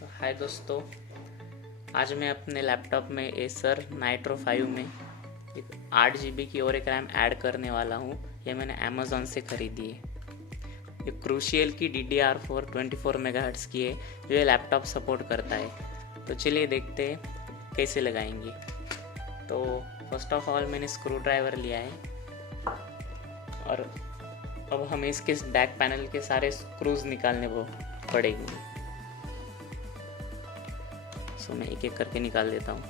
हाय दोस्तों, आज मैं अपने लैपटॉप में एसर नाइट्रो 5 में एक 8 GB की और एक रैम ऐड करने वाला हूँ। ये मैंने अमेज़ॉन से ख़रीदी है। ये क्रूशियल की DDR4 24 मेगाहर्ट्ज़ की है जो ये लैपटॉप सपोर्ट करता है। तो चलिए देखते हैं कैसे लगाएंगे। तो फर्स्ट ऑफ ऑल मैंने स्क्रू ड्राइवर लिया है और अब हमें इसके बैक पैनल के सारे स्क्रूज निकालने पड़ेंगे। तो मैं एक एक करके निकाल देता हूँ।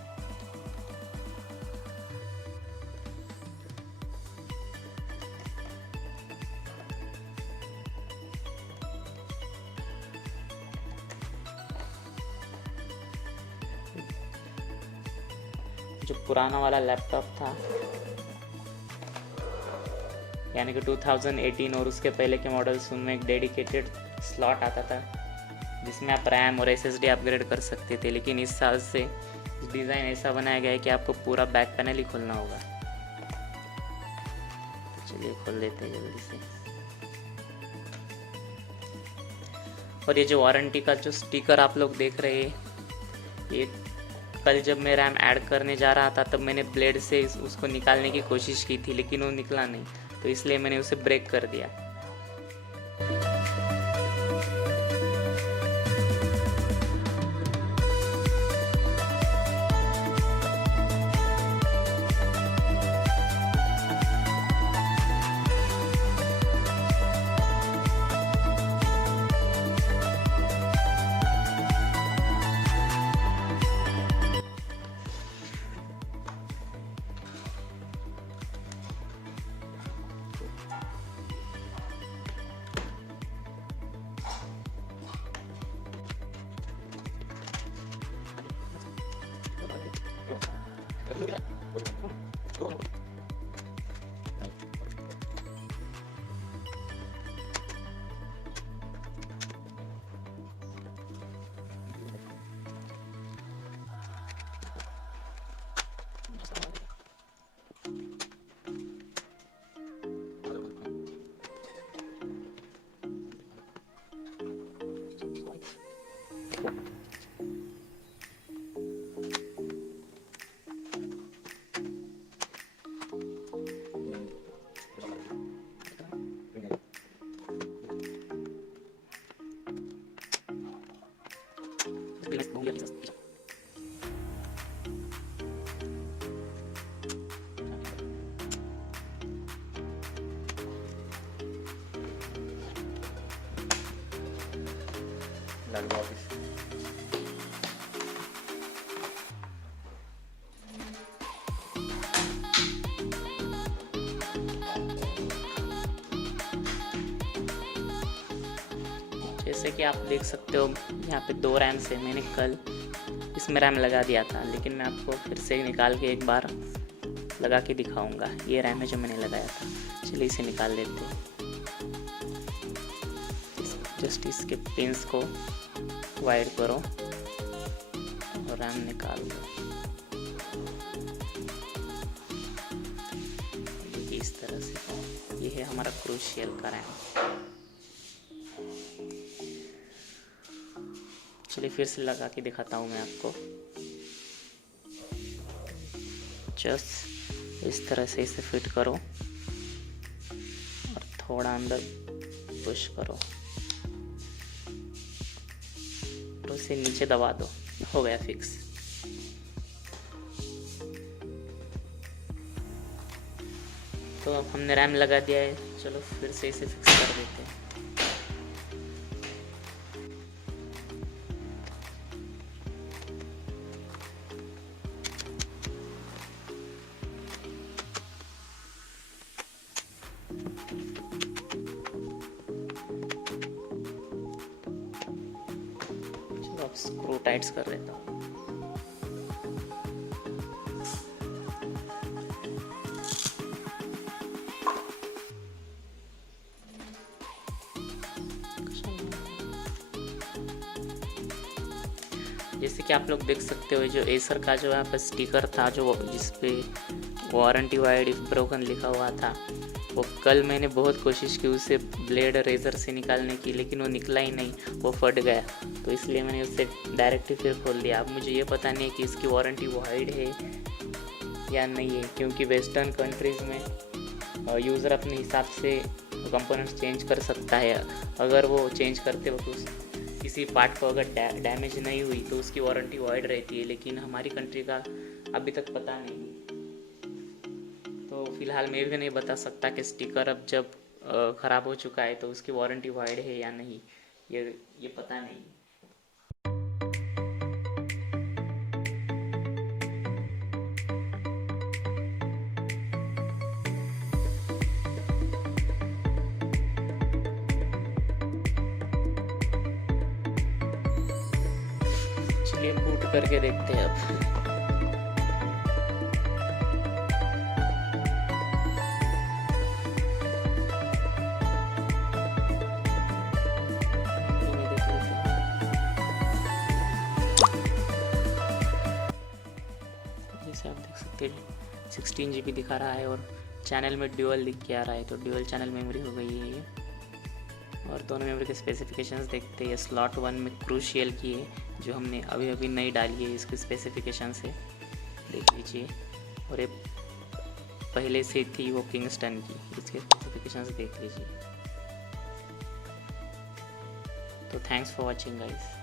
जो पुराना वाला लैपटॉप था यानी कि 2018 और उसके पहले के मॉडल्स, उनमें एक डेडिकेटेड स्लॉट आता था जिसमें आप रैम और SSD अपग्रेड कर सकते थे, लेकिन इस साल से डिज़ाइन ऐसा बनाया गया है कि आपको पूरा बैक पैनल ही खोलना होगा। तो चलिए खोल देते हैं जल्दी से। और ये जो वारंटी का जो स्टिकर आप लोग देख रहे हैं, ये कल जब मैं रैम ऐड करने जा रहा था तब मैंने ब्लेड से उसको निकालने की कोशिश की थी, लेकिन वो निकला नहीं, तो इसलिए मैंने उसे ब्रेक कर दिया। जैसे कि आप देख सकते हो यहाँ पे 2 रैम से मैंने कल इसमें रैम लगा दिया था, लेकिन मैं आपको फिर से निकाल के एक बार लगा के दिखाऊंगा। ये रैम है जो मैंने लगाया था। चलिए इसे निकाल लेते हैं। जस्ट इसके पिंस को वाइड करो और रैम निकाल दो। देखिए इस तरह से। ये है हमारा क्रूशियल का रैम। चलिए फिर से लगा के दिखाता हूँ मैं आपको। जस्ट इस तरह से इसे फिट करो और थोड़ा अंदर पुश करो और उसे नीचे दबा दो। हो गया फिक्स। तो अब हमने रैम लगा दिया है। चलो फिर से इसे फिक्स कर देते हैं। अब स्क्रू टाइट्स कर लेता हूँ। जैसे कि आप लोग देख सकते हो, जो एसर का जो यहाँ पर स्टिकर था, जो जिस पे वारंटी वाइड इफ ब्रोकन लिखा हुआ था, वो कल मैंने बहुत कोशिश की उसे ब्लेड रेज़र से निकालने की, लेकिन वो निकला ही नहीं, वो फट गया। तो इसलिए मैंने उसे डायरेक्ट ही फिर खोल दिया। अब मुझे ये पता नहीं है कि इसकी वारंटी वाइड है या नहीं है, क्योंकि वेस्टर्न कंट्रीज़ में यूज़र अपने हिसाब से कंपोनेंट्स चेंज कर सकता है। अगर वो चेंज करते वक्त उस किसी पार्ट को अगर डैमेज नहीं हुई तो उसकी वारंटी वाइड रहती है, लेकिन हमारी कंट्री का अभी तक पता नहीं। तो फिलहाल मैं भी नहीं बता सकता कि स्टिकर अब जब ख़राब हो चुका है तो उसकी वारंटी वाइड है या नहीं, ये पता नहीं। चलिए बूट करके देखते हैं अब। जैसे आप देख सकते हैं 16 GB दिखा रहा है और चैनल में ड्यूअल लिख के आ रहा है, तो ड्यूअल चैनल मेमोरी हो गई है ये। और दोनों मेमोरी के स्पेसिफिकेशंस देखते हैं। स्लॉट 1 में क्रूशियल की है, जो हमने अभी अभी नई डाली है, इसकी स्पेसिफिकेशन से देख लीजिए। और ये पहले से थी वो किंगस्टन की, इसके स्पेसिफिकेशंस देख लीजिए। तो थैंक्स फॉर वॉचिंग गाइस।